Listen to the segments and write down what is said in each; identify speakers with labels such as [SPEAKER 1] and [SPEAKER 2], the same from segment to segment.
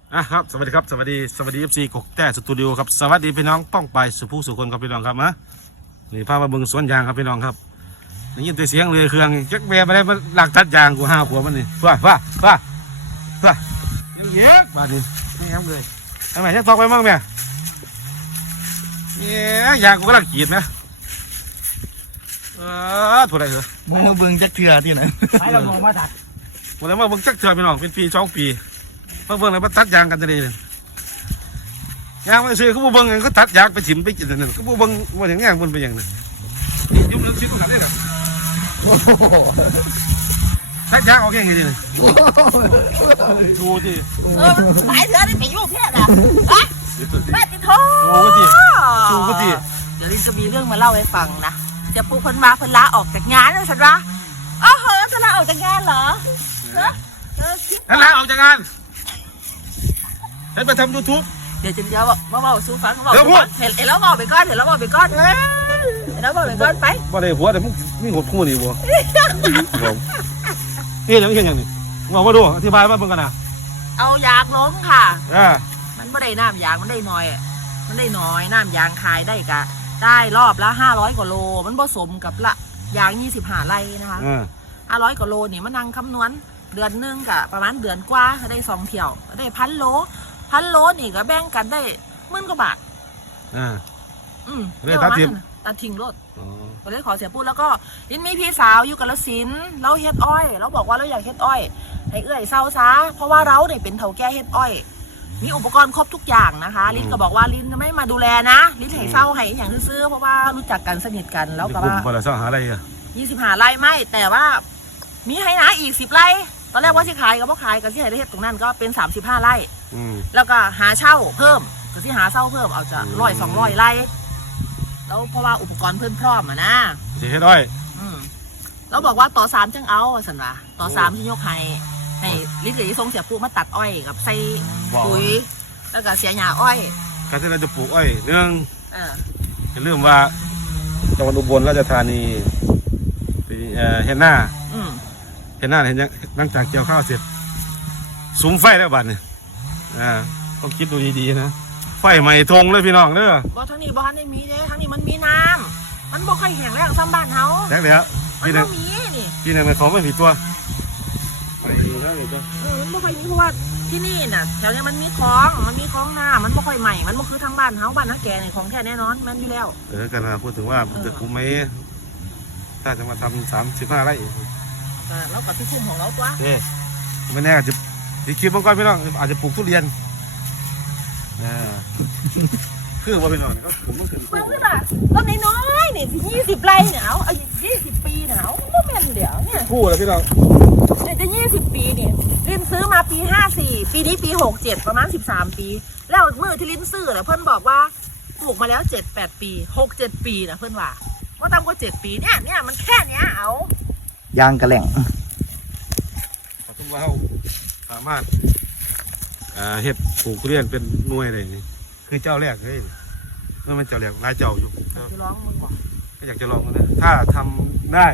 [SPEAKER 1] ครับสวัสดีครับสวัสดีFC กกแต้สตูดิโอครับสวัสดีพี่น้องป้องไปสุภูสุคนครับพี่น้องครับนะนี่พามาเบิ่งสวนยางครับพี่น้องครับได้ยินแต่เสียงเรือเครื่องจักแม่มาได้มาหลักทัดยางกูห้าขวบมันนี่ว่าเยอะมาดิไม่ยังเลยทำไมจะตอกไปมั่งแม่เนี่ยยางกูกำลังขีดนะถูกอะไรเหรอ
[SPEAKER 2] มาเบิ่งจักเทื่อที่ไหน
[SPEAKER 3] ให้เรามองมาตัด
[SPEAKER 1] หมดแล้วมาเบิ่งจักเถื่อพี่น้องเป็นปี2 ปีมาเบิ่งแล้วมาตัดยางกันจะดีเลยยางมาซื้อเขาบูเบิ่งเขาตัดยางไปถิ่มไปกินนั่นเขาบูเบิ่งว่าอย่างงี้บนไปอย่างนั้นนี่ยุ่งเรื่องชีวิตกันเลยครับตัดยางออกยังไงดีเลยชูดิ
[SPEAKER 3] หลายเดือนนี่ไปยุ่งแค่น่ะฮะแม่ติโท
[SPEAKER 1] โอ้ก็ดีชูก็ดี
[SPEAKER 3] เดี๋ยวลินจะมีเรื่องมาเล่าให้ฟังนะจะปูคนมาคนลาออกจากงานเลยฉันวะอ๋อเหรอจะลาออกจากงานเหรอคิด
[SPEAKER 1] นั่นแหละออกจากงานฉันไปทำ YouTube
[SPEAKER 3] เดี๋ยวจะเดี๋ยวมาบอกสู้ฟังบอกเห็นแล้วบอกไปก้อนเห็นแล้วบอกไปก้อนแล้วบอกไปก้อนไป
[SPEAKER 1] บ่ได้หัวแต่มึงมีหดคู่นี่บัวนี่ยังไม่เห็นอย่างนี้บอกมาดูอธิบายมาเบิ่งกันนะ
[SPEAKER 3] เอายางลงค่ะ
[SPEAKER 1] อ่า
[SPEAKER 3] มันไม่ได้น้ำยางมันได้น้อยมันได้น้อยน้ำยางขายได้กะได้รอบละ500 กว่าโลมันผสมกับละยาง25 ไร่นะคะ500 กว่าโลนี่มันนั่งคำนวณเดือนนึงกะประมาณเดือนกว่าได้2 เที่ยวได้1,000 โลนี่ก็แบ่งกันได้10,000 กว่าบาทตัดทิ้งรถก็เลยขอเสียพูดแล้วก็ยินมีพี่สาวอยู่กาฬสินธุ์เราเฮ็ดอ้อยเราบอกว่าเราอยากเฮ็ดอ้อยให้เอื้อยเศร้าซะเพราะว่าเราเนี่ยเป็นเฒ่าแก่เฮ็ดอ้อยมีอุปกรณ์ครบทุกอย่างนะคะลินก็บอกว่าลินจะไม่มาดูแลนะลินให้เศร้าให้อย่างซื่อเพราะว่ารู้จักกันสนิทกันแล้วก็ว่า
[SPEAKER 1] พอแล้วเศร้าหาอะไรอ่ะ
[SPEAKER 3] 25 ไร่ไม่แต่ว่ามีให้นะอีก10 ไร่ตอนแรกว่าที่ขายก็บ่ขายกันที่ไหนได้เฮ็ดตรงนั้นก็เป็น35 ไร่แล้วก็หาเช่าเพิ่มก็ที่หาเช่าเพิ่มเอาจะ100-200 ไร่แล้วเพราะว่าอุปกรณ์เพิ่มพร้อมอ่ะนะ
[SPEAKER 1] เฮ็ดอ้อย
[SPEAKER 3] แล้วบอกว่าต่อ3จังเอาสันว่าต่อ3ที่ยกให้ลิตรหรือทรงเสียปูมาตัดอ้อยกับใส่ปุ๋ยแล้วก็เสียหญ้าอ้อย
[SPEAKER 1] การที่เราจะปลูกอ้อยเรื่องจะเริ่มว่าจังหวัดอุบลราชธานีเห็นหน้าเห็นยังหลังจากเกี่ยวข้าวเสร็จสุมไฟแล้วบัดเนี่ยต้องคิดดูดีๆนะไฟใหม่ทงเลยพี่น้องเด้อ
[SPEAKER 3] บ่ทั้งนี้บ่ทันได้มีเด้ทั้งนี้มันมีน้ำมันบ่ค่อยแห้งแล้งซ้ำบ้านเฮา
[SPEAKER 1] แล้
[SPEAKER 3] วมันบ่มีนี่
[SPEAKER 1] พี่นึงเขาไม่ผิดตัวไปดูแล้วอีกตัว
[SPEAKER 3] มันบ่ค่อยมีเพราะว่าที่นี่น่ะแถวนี้มันมีคลองน้ำมันบ่ค่อยใหม่มันบ่คือทางบ้านเฮาบ้านนาแกนี่ของแท้แน่นอนแม่นอยู่แล้ว
[SPEAKER 1] กันนะพูดถึงว่าจะคุ้มไหมถ้าจะมาทำ35 ไร่
[SPEAKER 3] แล้วกับที่ทุ่มของเราตัว
[SPEAKER 1] ไม่แน่อาจจะคลิปบางก้อนพี่น้องอาจจะปลูกทุเรียนคือว่าพี่น้องก็ผมก็คือ
[SPEAKER 3] มันก็แบบต้นน้อยๆนี่20 ไร่เนี่ยเอา20 ปีเนี่ยเอาก็แม่นเดี๋ยวเนี่ย
[SPEAKER 1] คู่แล้วพี่น้อง
[SPEAKER 3] เนี่ยจะ20 ปีเนี่ยลินซื้อมาปี54ปีนี้ปี67ประมาณ13 ปีแล้วเมื่อที่ลินซื้อเนี่ยเพื่อนบอกว่าปลูกมาแล้ว7-8 ปี6-7 ปีนะเพื่อนว่าต่ำกว่า7 ปีเนี่ยมันแค่เนี้ยเอา
[SPEAKER 2] ยางกระแหล่ง
[SPEAKER 1] ทุกว่าเขาสามารถเฮ็ดปลูกทุเรียนเป็นหน่วยอะไรนี่คือเจ้าแรกเลยเมื่อมันเจ้าแรกหลายเจ้าอยู่
[SPEAKER 3] จะร้องมึงบอก
[SPEAKER 1] ก็อยากจะลองนะถ้าทำได้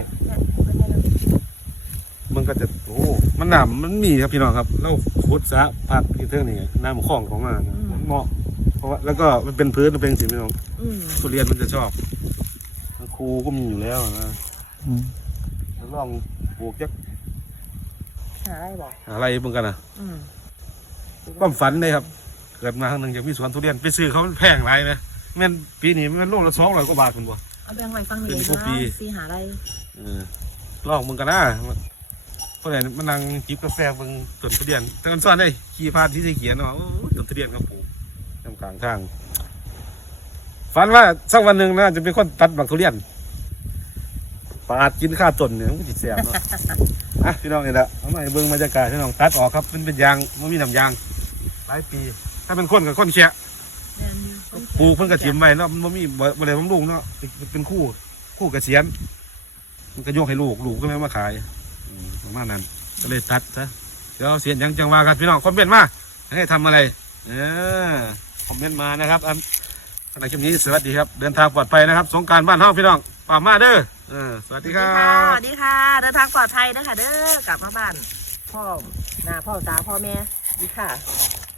[SPEAKER 1] มันก็จะโอ้มันหนามมันมีครับพี่น้องครับแล้วขุดซะผักอีกเท่านี้น้ำข้องของมันเหมาะเพราะว่าแล้วก็มันเป็นพื้นเป็นสิ่งพี่น้องทุเรียนมันจะชอบครูก็มีอยู่แล้วนะลองปลูกจัก
[SPEAKER 3] หาอะไรบอก
[SPEAKER 1] อะไรเหมือนกันนะความฝันเลยครับเกิดมาครั้งหนึ่งอยากมีสวนทุเรียนไปซื้อเขาแพงไรไหมแม่นปีนี้มันโลละ200 กว่าบาทคุณบัว
[SPEAKER 3] เอาแบงค์ไว้ฟังหนึ่งนะซีหาอะไร
[SPEAKER 1] ลองมึงกันนะเพราะอะไรมันนั่งจิบกาแฟมึงต้นทุเรียนแต่มันซ่อนได้ขี่พานที่สีเขียนเนาะต้นทุเรียนครับปลูกทำกลางทางฝันว่าสักวันหนึ่งนะจะเป็นคนตัดบักทุเรียนปาดกินข้าวต้นเนี่ยมันจิตแสบเนาะพี่น้องนี่แหละเอาหน่อยเบิ้งบรรยากาศพี่น้องตัดออกครับเป็นยางมันมีน้ำยางหลายปีถ้าเป็นคนกับคนแฉะปลูกเพิ่งกระถิ่มไว้แล้วมันมีอะไรบำรุงเนาะเป็นคู่กระเสียนมันก็โยกให้ลูกก็ไม่มาขายประมาณนั้นก็เลยตัดซะเดี๋ยวเสียนยังจังว่ากันพี่น้องคอมเมนต์มาให้ทำอะไรคอมเมนต์มานะครับสำหรับคลิปนี้สวัสดีครับเดินทางปลอดภัยนะครับสงกรานต์บ้านเฮาพี่น้องป่ามาเด้อสวัสดีครับ
[SPEAKER 3] สวัสดีค่ะเดินทางปลอดภัยนะคะเด้อกลับมาบ้านพ่อตาพ่อแม่ดีค่ะ